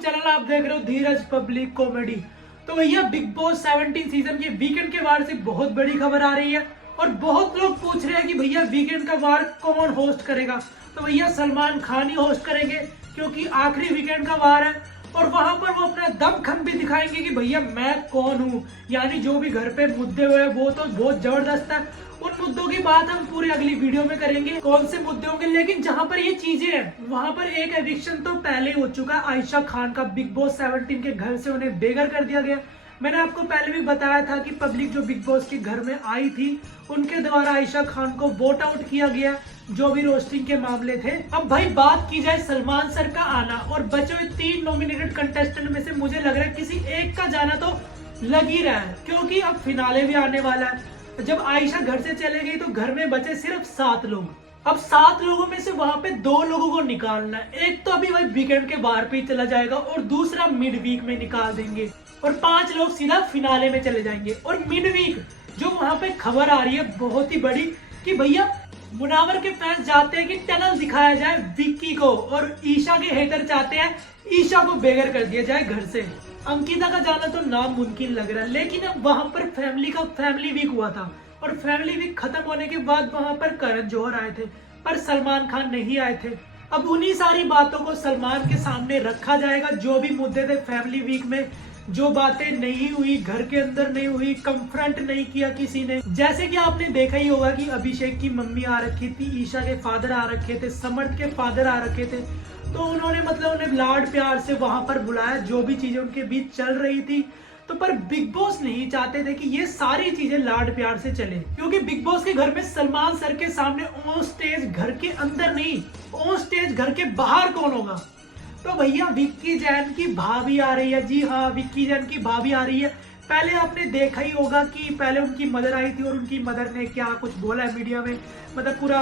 Channel आप देख रहे हो धीरज पब्लिक कॉमेडी। तो भैया बिग बॉस 17 सीजन के वीकेंड के वार से बहुत बड़ी खबर आ रही है और बहुत लोग पूछ रहे हैं कि भैया वीकेंड का वार कौन होस्ट करेगा। तो भैया सलमान खान ही होस्ट करेंगे क्योंकि आखिरी वीकेंड का वार है और वहां पर वो अपना दमखम भी दिखाएंगे कि भैया मैं कौन हूँ। यानी जो भी घर पे मुद्दे हुए वो तो बहुत जबरदस्त है। उन मुद्दों की बात हम पूरी अगली वीडियो में करेंगे कौन से मुद्दे होंगे। लेकिन जहां पर ये चीजें हैं वहां पर एक एविक्शन तो पहले ही हो चुका है। आयशा खान का बिग बॉस 17 के घर से उन्हें बेघर कर दिया गया। मैंने आपको पहले भी बताया था कि पब्लिक जो बिग बॉस के घर में आई थी उनके द्वारा आयशा खान को वोट आउट किया गया जो भी रोस्टिंग के मामले थे। अब भाई बात की जाए सलमान सर का आना और बचे हुए 3 नॉमिनेटेड कंटेस्टेंट में से मुझे लग रहा है किसी एक का जाना तो लग ही रहा है क्योंकि अब फिनाले भी आने वाला है। जब आयशा घर से चले गई तो घर में बचे सिर्फ 7 लोग। अब 7 लोगों में से वहां पे 2 लोगों को निकालना है। एक तो अभी भाई वीकेंड के बाहर पे ही चला जाएगा और दूसरा मिड वीक में निकाल देंगे और 5 लोग सीधा फिनाले में चले जाएंगे। और मिड वीक जो वहां पे खबर आ रही है बहुत ही बड़ी कि भैया मुनावर के फैंस चाहते हैं कि टनल दिखाया जाए विक्की को और ईशा के हेटर चाहते हैं ईशा को बेघर कर दिया जाए घर से। अंकिता का जाना तो नामुमकिन लग रहा है लेकिन अब वहां पर फैमिली वीक हुआ था और फैमिली वीक खत्म होने के बाद वहां पर करण जौहर आए थे पर सलमान खान नहीं आए थे। अब उन्हीं सारी बातों को सलमान के सामने रखा जाएगा। जो भी मुद्दे थे फैमिली वीक में, जो बातें नहीं हुई घर के अंदर नहीं हुई, कंफ्रंट नहीं किया किसी ने। जैसे कि आपने देखा ही होगा कि अभिषेक की मम्मी आ रखी थी, ईशा के फादर आ रखे थे, समर्थ के फादर आ रखे थे, तो उन्होंने उन्हें लाड प्यार से वहां पर बुलाया जो भी चीजें उनके बीच चल रही थी। तो पर बिग बॉस नहीं चाहते थे कि ये सारी चीजें लाड प्यार से चले क्योंकि बिग बॉस के घर में सलमान सर के सामने ऑन स्टेज घर के अंदर नहीं, ऑन स्टेज घर के बाहर कौन होगा। तो भैया विक्की जैन की भाभी आ रही है। जी हाँ, विक्की जैन की भाभी आ रही है। पहले आपने देखा ही होगा कि पहले उनकी मदर आई थी और उनकी मदर ने क्या कुछ बोला है मीडिया में, मतलब पूरा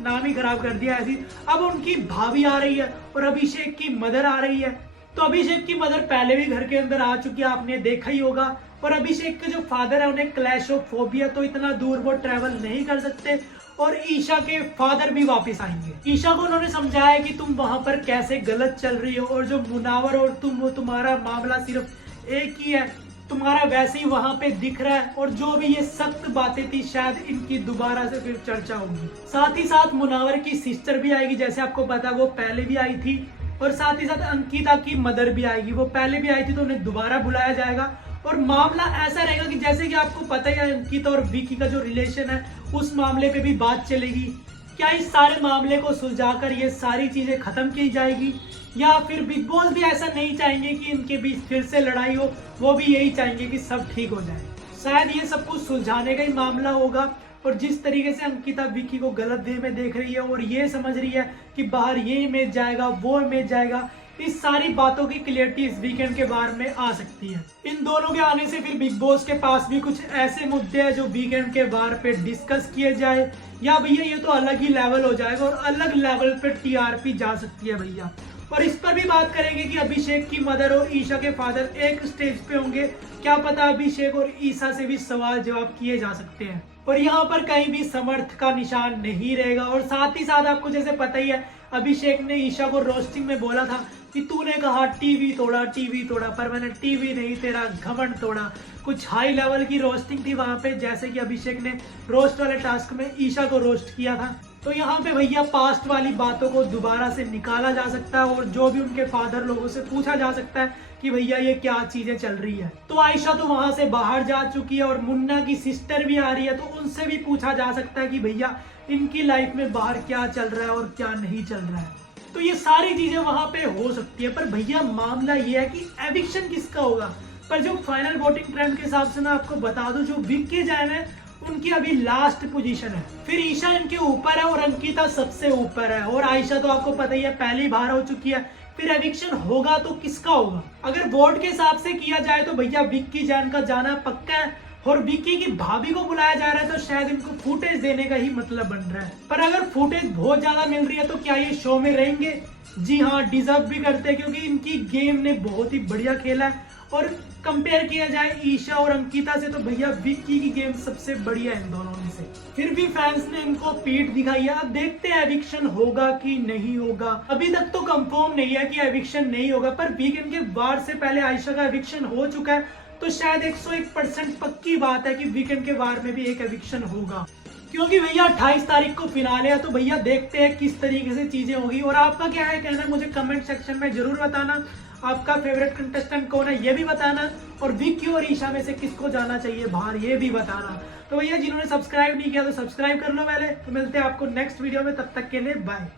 नाम ही खराब कर दिया ऐसी। अब उनकी भाभी आ रही है और अभिषेक की मदर आ रही है। तो अभिषेक की मदर पहले भी घर के अंदर आ चुकी है, आपने देखा ही होगा। और अभिषेक के जो फादर है उन्हें क्लैशोफोबिया, तो इतना दूर वो ट्रेवल नहीं कर सकते। और ईशा के फादर भी वापस आएंगे। ईशा को उन्होंने समझाया कि तुम वहां पर कैसे गलत चल रही हो और जो मुनावर और तुम्हारा मामला सिर्फ एक ही है, तुम्हारा वैसे ही वहां पे दिख रहा है। और जो भी ये सख्त बातें थी शायद इनकी दोबारा से फिर चर्चा होगी। साथ ही साथ मुनावर की सिस्टर भी आएगी, जैसे आपको पता है वो पहले भी आई थी। और साथ ही साथ अंकिता की मदर भी आएगी, वो पहले भी आई थी तो उन्हें दोबारा बुलाया जाएगा। और मामला ऐसा रहेगा कि जैसे कि आपको पता ही है अंकिता और विकी का जो रिलेशन है उस मामले पे भी बात चलेगी। क्या इस सारे मामले को सुलझाकर ये सारी चीजें खत्म की जाएगी या फिर बिग बॉस भी ऐसा नहीं चाहेंगे कि इनके बीच फिर से लड़ाई हो, वो भी यही चाहेंगे कि सब ठीक हो जाए। शायद ये सब कुछ सुलझाने का ही मामला होगा। और जिस तरीके से अंकिता विकी को गलत वे में देख रही है और ये समझ रही है कि बाहर ये इमेज जाएगा वो इमेज जाएगा, इस सारी बातों की क्लियरिटी इस वीकेंड के बारे में आ सकती है। इन दोनों के आने से फिर बिग बॉस के पास भी कुछ ऐसे मुद्दे हैं जो वीकेंड के बारे पे डिस्कस किए जाए या भैया ये तो अलग ही लेवल हो जाएगा और अलग लेवल पे टीआरपी जा सकती है भैया। और इस पर भी बात करेंगे कि अभिषेक की मदर और ईशा के फादर एक स्टेज पे होंगे। क्या पता अभिषेक और ईशा से भी सवाल जवाब किए जा सकते हैं और यहाँ पर कहीं भी समर्थ का निशान नहीं रहेगा। और साथ ही साथ आपको जैसे पता ही है अभिषेक ने ईशा को रोस्टिंग में बोला था कि तूने कहा टीवी तोड़ा, पर मैंने टीवी नहीं तेरा घमंड तोड़ा। कुछ हाई लेवल की रोस्टिंग थी वहां पे, जैसे कि अभिषेक ने रोस्ट वाले टास्क में ईशा को रोस्ट किया था। तो यहाँ पे भैया पास्ट वाली बातों को दोबारा से निकाला जा सकता है और जो भी उनके फादर लोगों से पूछा जा सकता है कि भैया ये क्या चीजें चल रही है। तो आयशा तो वहां से बाहर जा चुकी है और मुन्ना की सिस्टर भी आ रही है, तो उनसे भी पूछा जा सकता है कि भैया इनकी लाइफ में बाहर क्या चल रहा है और क्या नहीं चल रहा है। तो ये सारी चीजें वहां पे हो सकती है। पर भैया मामला ये है कि एविक्शन किसका होगा। पर जो फाइनल वोटिंग ट्रेंड के हिसाब से मैं आपको बता दूं, जो विक्की जैन है उनकी अभी लास्ट पोजीशन है, फिर ईशा इनके ऊपर है और अंकिता सबसे ऊपर है और आयशा तो आपको पता ही है पहली बार हो चुकी है। फिर एविक्शन होगा तो किसका होगा। अगर वोट के हिसाब से किया जाए तो भैया विक्की जैन का जाना पक्का है और विक्की की भाभी को बुलाया जा रहा है, तो शायद इनको फुटेज देने का ही मतलब बन रहा है। पर अगर फुटेज बहुत ज्यादा मिल रही है तो क्या ये शो में रहेंगे? जी हाँ, डिजर्व भी करते हैं, क्योंकि इनकी गेम ने बहुत ही बढ़िया खेला है। और कंपेयर किया जाए ईशा और अंकिता से, तो भैया विक्की की गेम सबसे बढ़िया है इन दोनों में से। फिर भी फैंस ने इनको पीठ दिखाई है। अब देखते हैं एविक्शन होगा कि नहीं होगा। अभी तक तो कंफर्म नहीं है कि एविक्शन नहीं होगा, पर वीकेंड के वार से पहले आयशा का एविक्शन हो चुका है, तो शायद 101% पक्की बात है कि वीकेंड के वार में भी एक एविक्शन होगा। क्योंकि भैया 28 तारीख को फिनाले है, तो भैया देखते हैं किस तरीके से चीजें होगी। और आपका क्या है कहना, मुझे कमेंट सेक्शन में जरूर बताना। आपका फेवरेट कंटेस्टेंट कौन है ये भी बताना, और विक्की और ईशा में से किसको जाना चाहिए बाहर ये भी बताना। तो भैया जिन्होंने सब्सक्राइब नहीं किया तो सब्सक्राइब कर लो पहले। तो मिलते हैं आपको नेक्स्ट वीडियो में, तब तक के लिए बाय।